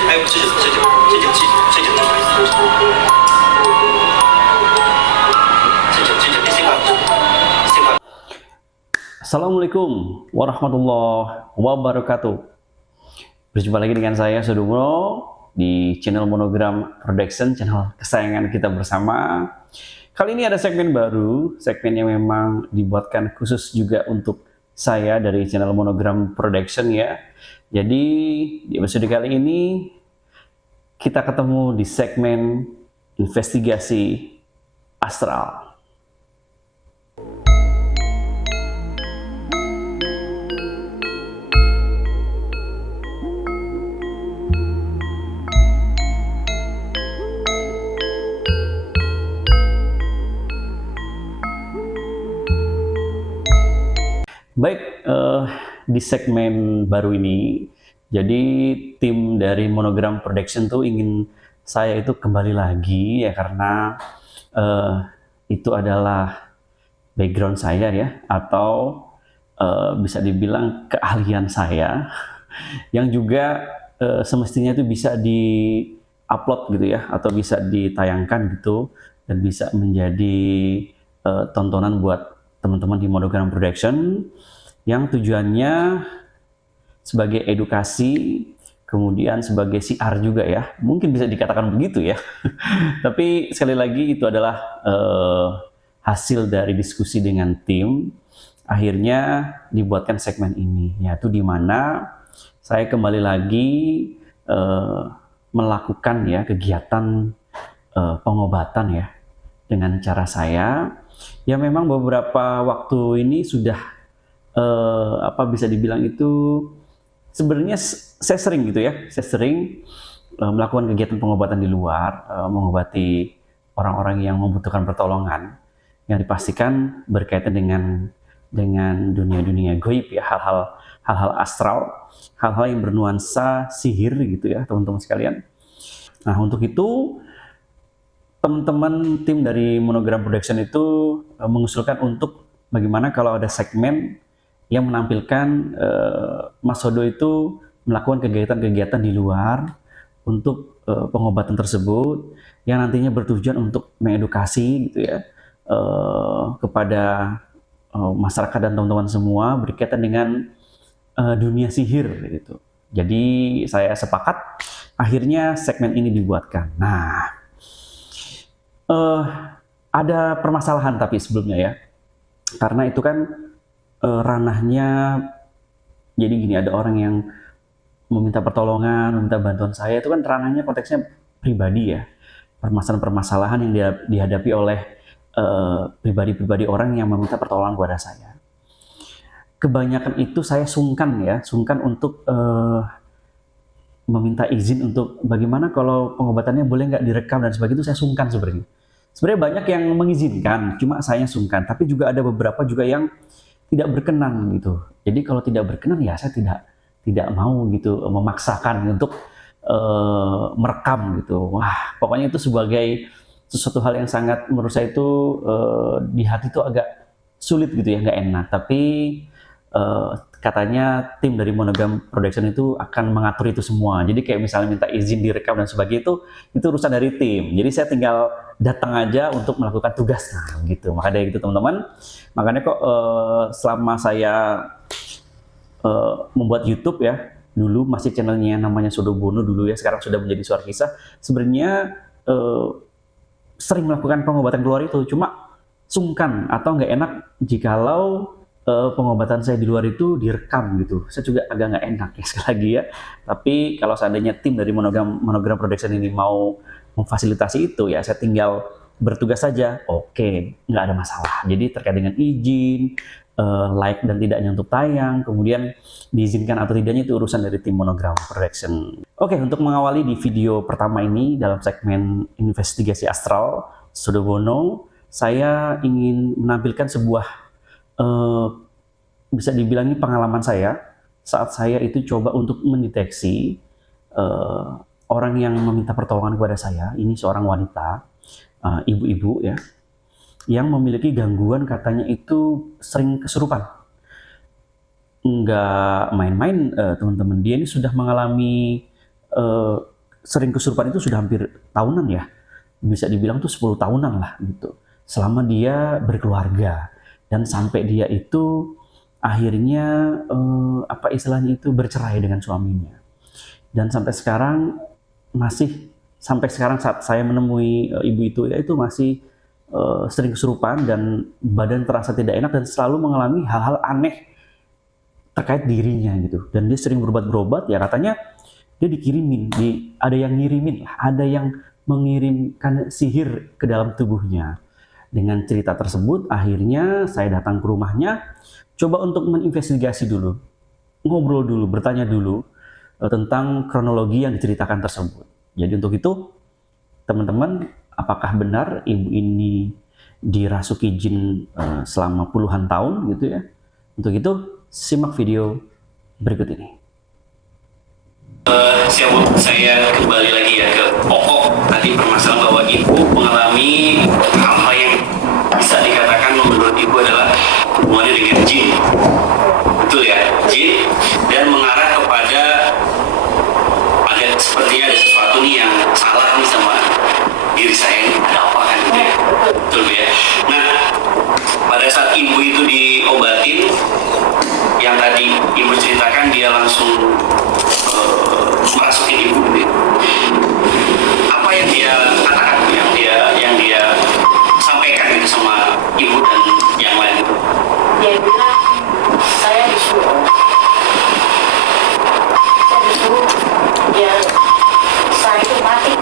还有持久的Assalamualaikum warahmatullahi wabarakatuh. Berjumpa lagi dengan saya Sudomo di channel Monogram Production, channel kesayangan kita bersama. Kali ini ada segmen baru, segmen yang memang dibuatkan khusus juga untuk saya dari channel Monogram Production ya. Jadi di episode kali ini kita ketemu di segmen investigasi astral. Baik, di segmen baru ini, jadi tim dari Monogram Production tuh ingin saya itu kembali lagi ya, karena itu adalah background saya ya, atau bisa dibilang keahlian saya, yang juga semestinya itu bisa di-upload gitu ya, atau bisa ditayangkan gitu, dan bisa menjadi tontonan buat teman-teman di Monogram Production, yang tujuannya sebagai edukasi, kemudian sebagai siar juga ya, mungkin bisa dikatakan begitu ya. Tapi sekali lagi itu adalah hasil dari diskusi dengan tim, akhirnya dibuatkan segmen ini, yaitu di mana saya kembali lagi melakukan ya kegiatan pengobatan ya dengan cara saya. Ya memang beberapa waktu ini sudah bisa dibilang itu sebenarnya saya sering gitu ya, saya sering melakukan kegiatan pengobatan di luar, mengobati orang-orang yang membutuhkan pertolongan yang dipastikan berkaitan dengan dunia-dunia gaib ya, hal-hal astral, hal-hal yang bernuansa sihir gitu ya teman-teman sekalian. Nah untuk itu teman-teman tim dari Monogram Production itu mengusulkan untuk bagaimana kalau ada segmen yang menampilkan Mas Sodo itu melakukan kegiatan-kegiatan di luar untuk pengobatan tersebut, yang nantinya bertujuan untuk mengedukasi gitu ya kepada masyarakat dan teman-teman semua berkaitan dengan dunia sihir gitu. Jadi saya sepakat, akhirnya segmen ini dibuatkan. Nah, ada permasalahan tapi sebelumnya ya, karena itu kan ranahnya, jadi gini, ada orang yang meminta pertolongan, meminta bantuan saya, itu kan ranahnya konteksnya pribadi ya, permasalahan-permasalahan yang dihadapi oleh pribadi-pribadi orang yang meminta pertolongan kepada saya. Kebanyakan itu saya sungkan untuk meminta izin untuk bagaimana kalau pengobatannya boleh nggak direkam dan sebagainya, itu saya sungkan sebenarnya. Sebenarnya banyak yang mengizinkan, cuma saya sungkan. Tapi juga ada beberapa juga yang tidak berkenan gitu. Jadi kalau tidak berkenan ya saya tidak mau gitu memaksakan untuk merekam gitu. Wah, pokoknya itu sebagai sesuatu hal yang sangat menurut saya itu di hati itu agak sulit gitu ya, nggak enak. Tapi katanya tim dari Monogram Production itu akan mengatur itu semua. Jadi kayak misalnya minta izin direkam dan sebagainya, itu urusan dari tim. Jadi saya tinggal datang aja untuk melakukan tugas, nah gitu. Maka dari itu teman-teman, makanya kok selama saya membuat YouTube ya, dulu masih channelnya namanya Sudobono dulu ya, sekarang sudah menjadi Suara Kisah. Sebenarnya sering melakukan pengobatan keluar itu, cuma sungkan atau nggak enak jikalau pengobatan saya di luar itu direkam gitu. Saya juga agak nggak enak ya sekali lagi ya. Tapi kalau seandainya tim dari Monogram Production ini mau memfasilitasi itu ya, saya tinggal bertugas saja. Oke, nggak ada masalah. Jadi terkait dengan izin, like dan tidaknya untuk tayang, kemudian diizinkan atau tidaknya itu urusan dari tim Monogram Production. Oke, untuk mengawali di video pertama ini dalam segmen investigasi astral Sudobono, saya ingin menampilkan sebuah bisa dibilang ini pengalaman saya saat saya itu coba untuk mendeteksi orang yang meminta pertolongan kepada saya. Ini seorang wanita, ibu-ibu ya, yang memiliki gangguan, katanya itu sering kesurupan. Nggak main-main teman-teman, dia ini sudah mengalami sering kesurupan itu sudah hampir tahunan ya, bisa dibilang tuh 10 tahunan lah gitu, selama dia berkeluarga dan sampai dia itu akhirnya apa istilahnya itu bercerai dengan suaminya. Dan sampai sekarang saat saya menemui ibu itu masih sering kesurupan dan badan terasa tidak enak dan selalu mengalami hal-hal aneh terkait dirinya gitu. Dan dia sering berobat ya, katanya dia dikirimin, ada yang ngirimin, ada yang mengirimkan sihir ke dalam tubuhnya. Dengan cerita tersebut, akhirnya saya datang ke rumahnya, coba untuk menginvestigasi dulu, ngobrol dulu, bertanya dulu tentang kronologi yang diceritakan tersebut. Jadi untuk itu, teman-teman, apakah benar ibu ini dirasuki jin selama puluhan tahun gitu ya? Untuk itu, simak video berikut ini. Saya kembali lagi ya ke pokok tadi permasalahan bahwa ibu mengalami hal-hal yang bisa dikatakan menurut ibu adalah hubungannya dengan jin, betul ya, jin, dan mengarah kepada sepertinya ada sesuatu nih yang salah nih sama diri saya ini, ada apa kan gitu ya, betul ya. Nah, pada saat ibu itu diobatin, yang tadi ibu ceritakan dia langsung masukin ibu gitu. Apa yang dia katakan, yang dia sampaikan gitu sama ibu dan yang lain itu? Dia bilang saya disuruh dia saya itu mati.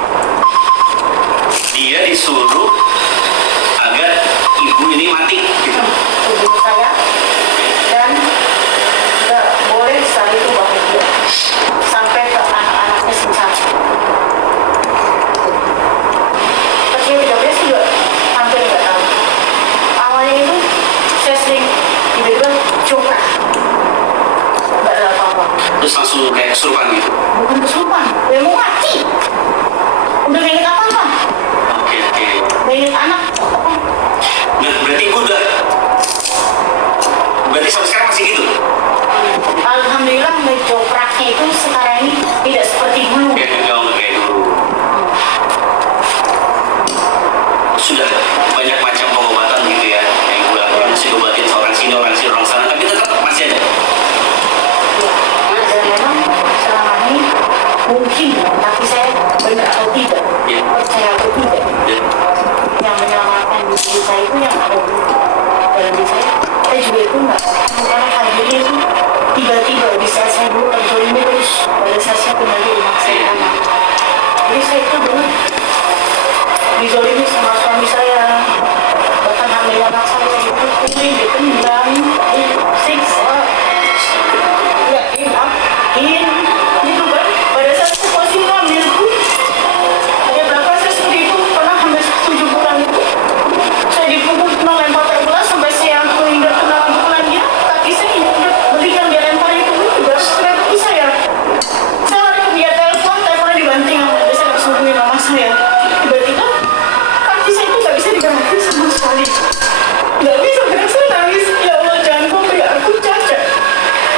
Dia disuruh agar ibu ini mati gitu. Tubuh saya dan nggak boleh saya itu bahagia sampai ke anak-anaknya sengsara. Kecil 13 juga hampir nggak tahu. Awalnya itu saya sering tiba-tiba coklat, nggak ada apa-apa. Terus langsung kayak kesurupan gitu. Bukan kesurupan, dia mau mati. Udah nggak inget apa-apa, Oke. nggak inget anak apa. Nah, berarti sampai sekarang masih gitu? Alhamdulillah ngejopraknya itu sekarang ini tidak seperti dulu. Kayak dulu. Sudah banyak macam pengobatan gitu ya, yang ibu lakukan, mesti obatin orang sini, orang sana, tapi tetap masih ada. Dan memang selama ini mungkin, tapi saya benar atau tidak, Ya. percaya atau tidak, Dan yang menyelamatkan diri saya itu yang ada di dalam diri saya juga itu enggak. Karena hadirnya itu tiba-tiba di saat saya dulu terjolimi terus pada saat saya kembali rumah saya anak. Jadi saya itu dulu dizolimi sama suami saya, bahkan hamil anak saya dipukulin, ditendang, disiksa, yakin gitu kan. Pada saat saya posisi hamil pun ada berapa saya seperti itu, pernah hampir 7 bulan itu saya dipukul kena lempar gelas sampai saya hingga kena pukulannya, kaki saya udah berikan dia lempar itu juga sampai kaki saya lari ke dia teleponnya dibanting sama saya harus hubungin mama saya. Tiba-tiba kaki saya itu nggak bisa digerakkan sama sekali, nggak bisa gerak. Saya nangis, ya Allah jangan kau beri aku cacat,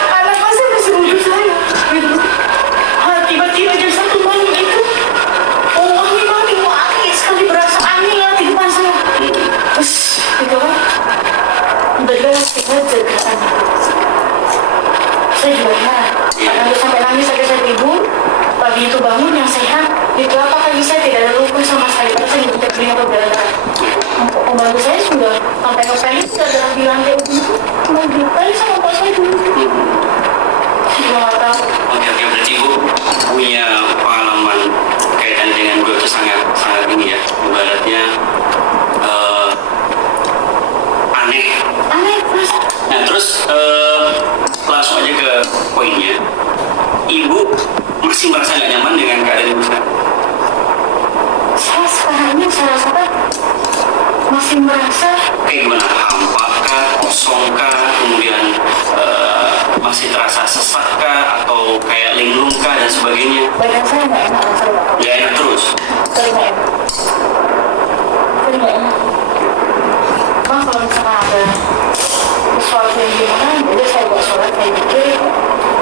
anak masih masih hidup saya gitu. Tiba-tiba jam 1 malam itu wangi sekali, berasa angin yang di depan saya. Terus gitu kan, tiba-tiba saya jergaan. Saya juga marah, karena sampai nangis sampai saya tidur. Pagi itu bangun yang sehat, di telapak kaki saya tidak ada luka sama sekali, karena saya tidak beri atau darah. Pembantu saya sudah sampai ngepelin, sudah darah di lantai itu, mau dipelin sama pak saya dulu. Juga nggak tahu. Oke, berarti ibu punya pengalaman kaitan dengan gue itu sangat ini ya, ibaratnya aneh. Aneh, Mas. Nah, terus langsung aja ke poinnya. Ibu masih merasa nggak nyaman dengan keadaan ibu sekarang? Saya sekarang ini saya rasakan masih merasa Kayak gimana? Hampa kah? Kosong kah? Kemudian masih terasa sesak kah? Atau kayak linglung kah? Dan sebagainya? badan saya nggak enak rasanya. Nggak enak terus? Sering nggak enak. Sering nggak enak. Bang, kalau misalkan ada sesuatu yang gimana, udah saya buat sholat, saya pikir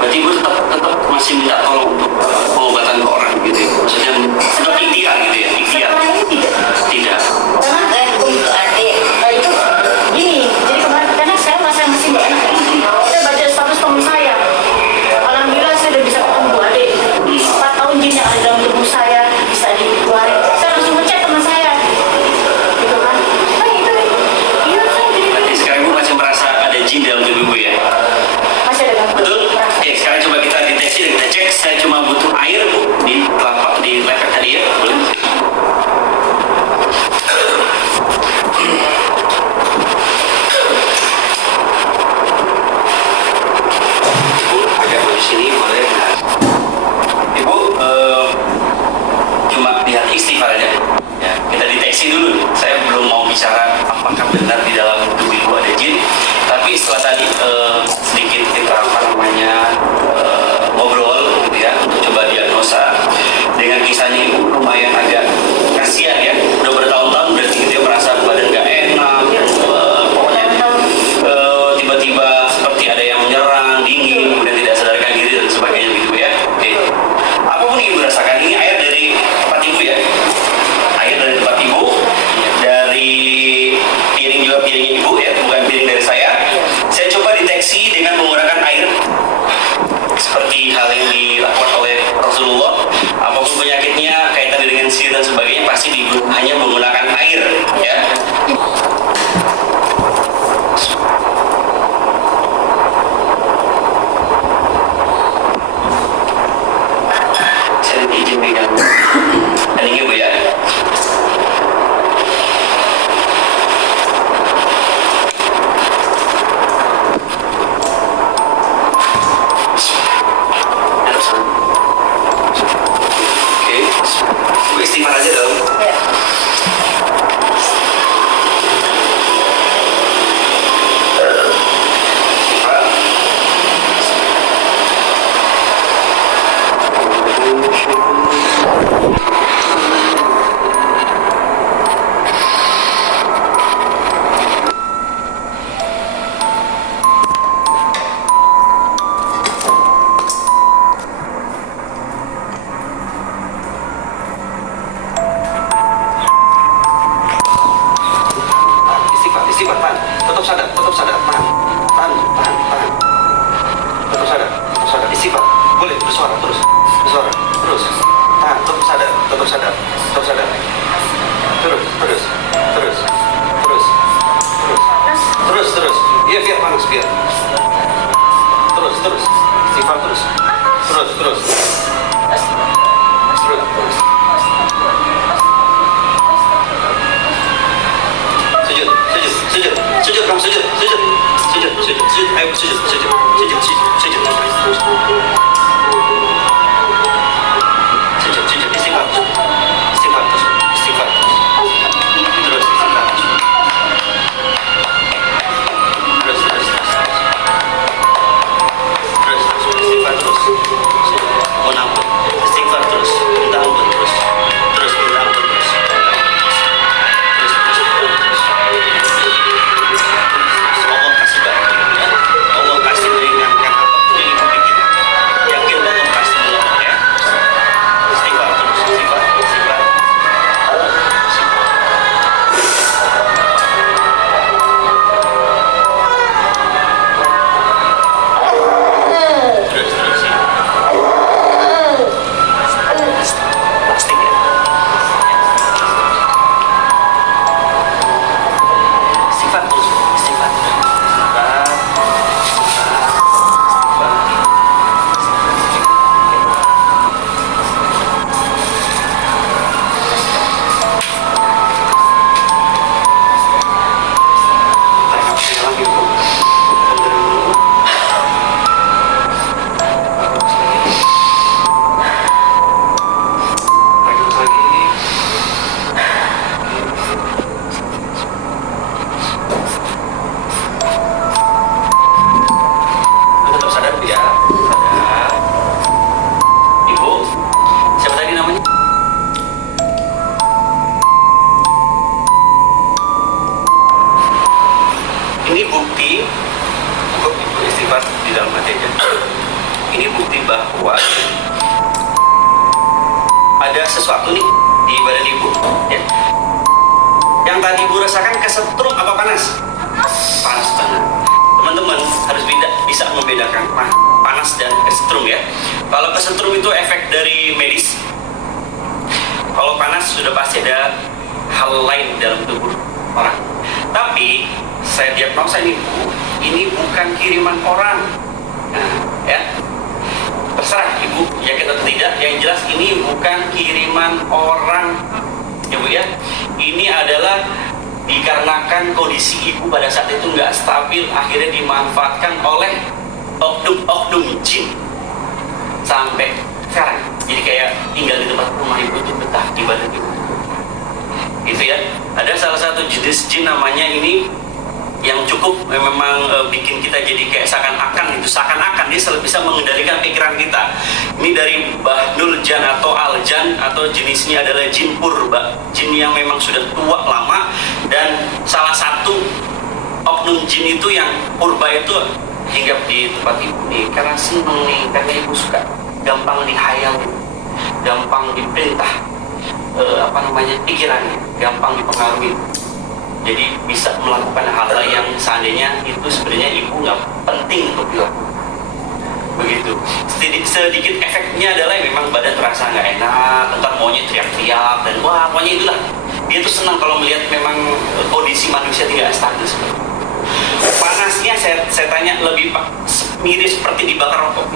Berarti ibu tetap masih minta tolong untuk pengobatan ke orang? deteksi dulu. Saya belum mau bicara apakah benar di dalam tubuh ibu ada jin, tapi setelah tadi sedikit kita ngobrol gitu ya, untuk coba diagnosa dengan kisahnya ibu lumayan agak kasihan ya, udah bertahun-tahun berarti dia merasa badan gak enak, pokoknya tiba-tiba seperti ada yang menyerang, dingin, kemudian tidak sadarkan diri dan sebagainya gitu ya. Oke. Apapun yang ibu rasakan, ini air dari tempat ibu ya, air dari tempat ibu, dari piring juga piringnya ibu ya, bukan piring dari saya. Saya coba deteksi dengan menggunakan air seperti hal yang dilakukan oleh Rasulullah. Apapun penyakitnya kaitan dengan sihir dan sebagainya pasti hanya menggunakan air ya. Saya izin pegang heningnya bu ya. Oke, istighfar aja dong. Ya. Istighfar, tahan. Tetap sadar, tahan. Tetap sadar. Istighfar. Boleh bersuara terus. Tahan, tetap sadar. Terus. Iya, biar panas, biar. Terus. Istighfar terus. Terus. Sujud, kamu sujud. Ayo sujud. Istighfar terus. Terus, istighfar terus. Terus, istighfar terus. Mengampun, istighfar terus. Minta ampun terus. Minta ampun terus. Allah kasih bantu ya. Allah kasih meringankan apapun yang ibu pikirkan. Yakin Allah pasti menolong ya. Istighfar terus, istighfar. Terus ya. Plastik ya. Istighfar terus, istighfar. Tetap sadar Bu, ya. Sadar. Ibu, siapa tadi namanya? Ini bukti, ibu istighfar di dalam hati aja. Ini bukti bahwa ada sesuatu nih di badan ibu, ya. Yang tadi ibu rasakan kesetrum apa panas? Panas banget. Teman-teman harus bisa membedakan panas dan kesetrum ya. Kalau kesetrum itu efek dari medis. Kalau panas sudah pasti ada hal lain dalam tubuh orang. Tapi saya diagnosa ini Bu, ini bukan kiriman orang. Nah, ya. Terserah Ibu yakin atau tidak, yang jelas ini bukan kiriman orang. Ya Bu ya. Ini adalah dikarenakan kondisi ibu pada saat itu nggak stabil, akhirnya dimanfaatkan oleh oknum jin sampai sekarang. Jadi kayak tinggal di tempat rumah ibu itu betah di badan ibu. Itu ya. Ada salah satu jenis jin namanya ini yang cukup memang bikin kita jadi kayak seakan-akan dia selalu bisa mengendalikan pikiran kita. Ini dari Bahnul Jan atau Aljan, atau jenisnya adalah jin purba, jin yang memang sudah tua lama. Dan salah satu oknum jin itu yang purba itu hinggap di tempat ibu nih karena seneng nih, karena ibu suka gampang dihayal, gampang diperintah pikirannya, gampang dipengaruhi. Jadi bisa melakukan hal-hal yang seandainya itu sebenarnya ibu nggak penting untuk dilakukan. Begitu. Sedikit efeknya adalah memang badan terasa nggak enak, entar maunya teriak-teriak, dan wah pokoknya itulah. Dia tuh senang kalau melihat memang kondisi manusia tidak stabil seperti itu. Panasnya saya tanya lebih mirip seperti dibakar rokok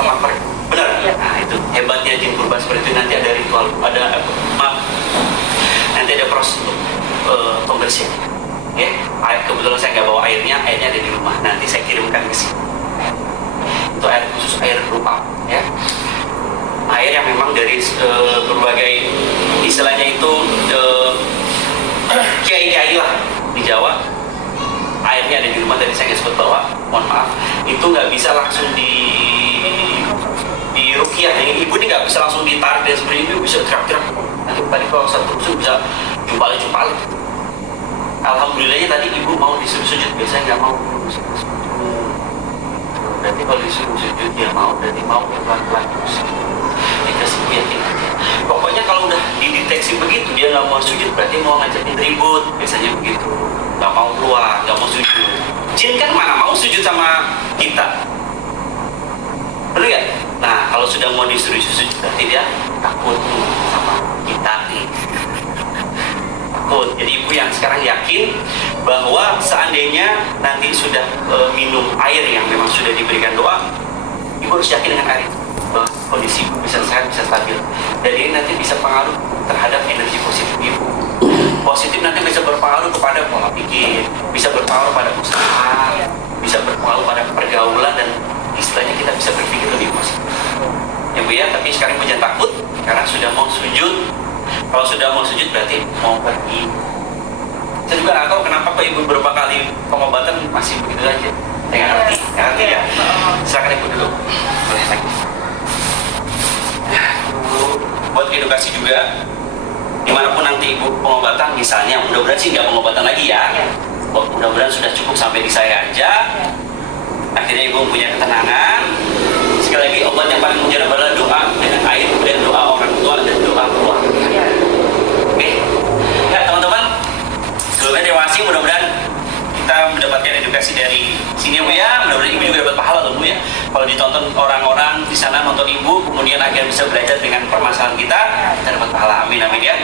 sama perut. Benar? Nah itu hebatnya jin purba seperti itu. Nanti ada ritual, nanti ada proses pembersihan. Ya, kebetulan saya nggak bawa airnya ada di rumah. Nanti saya kirimkan ke sini. Itu air khusus, air berupa, ya. Air yang memang dari berbagai istilahnya itu kiai-kiai lah di Jawa. Airnya ada di rumah, tadi saya nggak sebut bahwa, mohon maaf, itu nggak bisa langsung di rukiah. Ibu ini nggak bisa langsung ditarik dan seperti itu, bisa teriak-teriak. Nanti tadi kalau satu rusuh bisa jumpali. Alhamdulillahnya tadi ibu mau disuruh sujud, biasanya nggak mau. Berarti kalau disuruh sujud dia mau, berarti mau pelan-pelan dikasih keyakinan aja. Pokoknya kalau udah dideteksi begitu dia nggak mau sujud, berarti mau ngajakin ribut, biasanya begitu. Nggak mau keluar, nggak mau sujud. Jin kan mana mau sujud sama kita, bener nggak? Nah kalau sudah mau disuruh sujud berarti dia takut sama kita nih. Jadi ibu yang sekarang yakin bahwa seandainya nanti sudah minum air yang memang sudah diberikan doa, ibu harus yakin dengan air bahwa kondisi ibu bisa sehat, bisa stabil. Dan ini nanti bisa pengaruh terhadap energi positif ibu. Positif nanti bisa berpengaruh kepada pola pikir, bisa berpengaruh pada usaha, bisa berpengaruh pada pergaulan, dan istilahnya kita bisa berpikir lebih positif. Ya Bu ya, tapi sekarang ibu jangan takut karena sudah mau sujud. Kalau sudah mau sujud berarti mau pergi. Saya juga nggak tahu kenapa Pak Ibu beberapa kali pengobatan masih begitu aja. Saya nggak ngerti ya. Silakan Ibu dulu. Boleh lagi. Buat edukasi juga, dimanapun nanti Ibu pengobatan, misalnya mudah-mudahan sih nggak pengobatan lagi ya. Mudah-mudahan sudah cukup sampai di saya aja. Akhirnya Ibu punya ketenangan. Sekali lagi obat yang paling mujarab adalah doa dengan air, dan doa orang tua, dan doa keluarga. Oke, ya teman-teman, sebelumnya terima kasih. Mudah-mudahan kita mendapatkan edukasi dari sini Bu ya. Mudah-mudahan Ibu juga dapat pahala loh Bu ya. Kalau ditonton orang-orang di sana nonton Ibu, kemudian agar bisa belajar dengan permasalahan kita dapat pahala. Amin amin ya.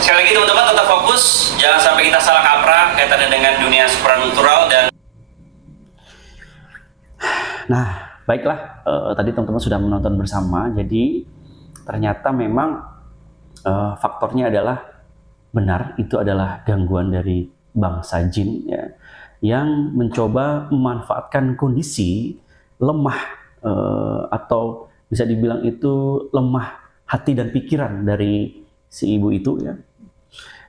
Sekali lagi teman-teman tetap fokus, jangan sampai kita salah kaprah kaitannya dengan dunia supranatural. Dan Nah, baiklah, tadi teman-teman sudah menonton bersama. Jadi ternyata memang faktornya adalah benar, itu adalah gangguan dari bangsa jin ya, yang mencoba memanfaatkan kondisi lemah atau bisa dibilang itu lemah hati dan pikiran dari si ibu itu ya.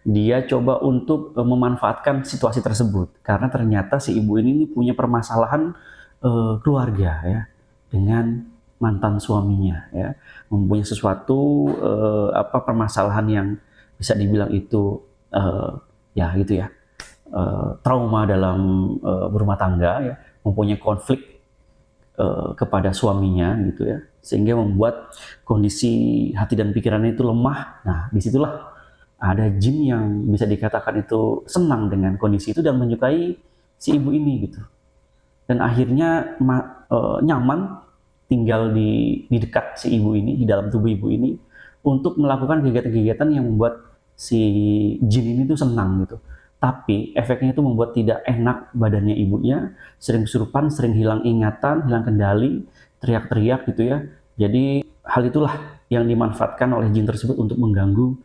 Dia coba untuk memanfaatkan situasi tersebut karena ternyata si ibu ini punya permasalahan keluarga ya, dengan mantan suaminya ya, mempunyai sesuatu permasalahan yang bisa dibilang itu ya gitu ya, trauma dalam berumah tangga ya, mempunyai konflik kepada suaminya gitu ya, sehingga membuat kondisi hati dan pikirannya itu lemah. Nah disitulah ada jin yang bisa dikatakan itu senang dengan kondisi itu dan menyukai si ibu ini gitu. Dan akhirnya nyaman tinggal di dekat si ibu ini, di dalam tubuh ibu ini, untuk melakukan kegiatan-kegiatan yang membuat si jin ini tuh senang gitu. Tapi efeknya itu membuat tidak enak badannya ibunya, sering kesurupan, sering hilang ingatan, hilang kendali, teriak-teriak gitu ya. Jadi hal itulah yang dimanfaatkan oleh jin tersebut untuk mengganggu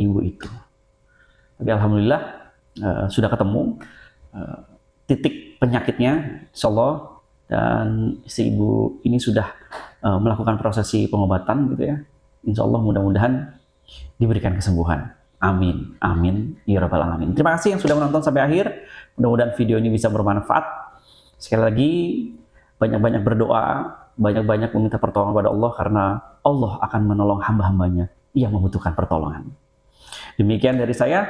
ibu itu. Tapi alhamdulillah sudah ketemu titik penyakitnya, insyaallah, dan si ibu ini sudah melakukan prosesi pengobatan gitu ya. Insyaallah mudah-mudahan diberikan kesembuhan. Amin, amin, ya rabbal alamin. Terima kasih yang sudah menonton sampai akhir. Mudah-mudahan video ini bisa bermanfaat. Sekali lagi, banyak-banyak berdoa, banyak-banyak meminta pertolongan kepada Allah, karena Allah akan menolong hamba-hambanya yang membutuhkan pertolongan. Demikian dari saya.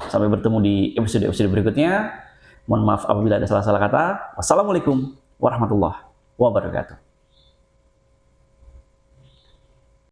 Sampai bertemu di episode-episode berikutnya. Mohon maaf apabila ada salah-salah kata. Wassalamualaikum warahmatullahi wabarakatuh.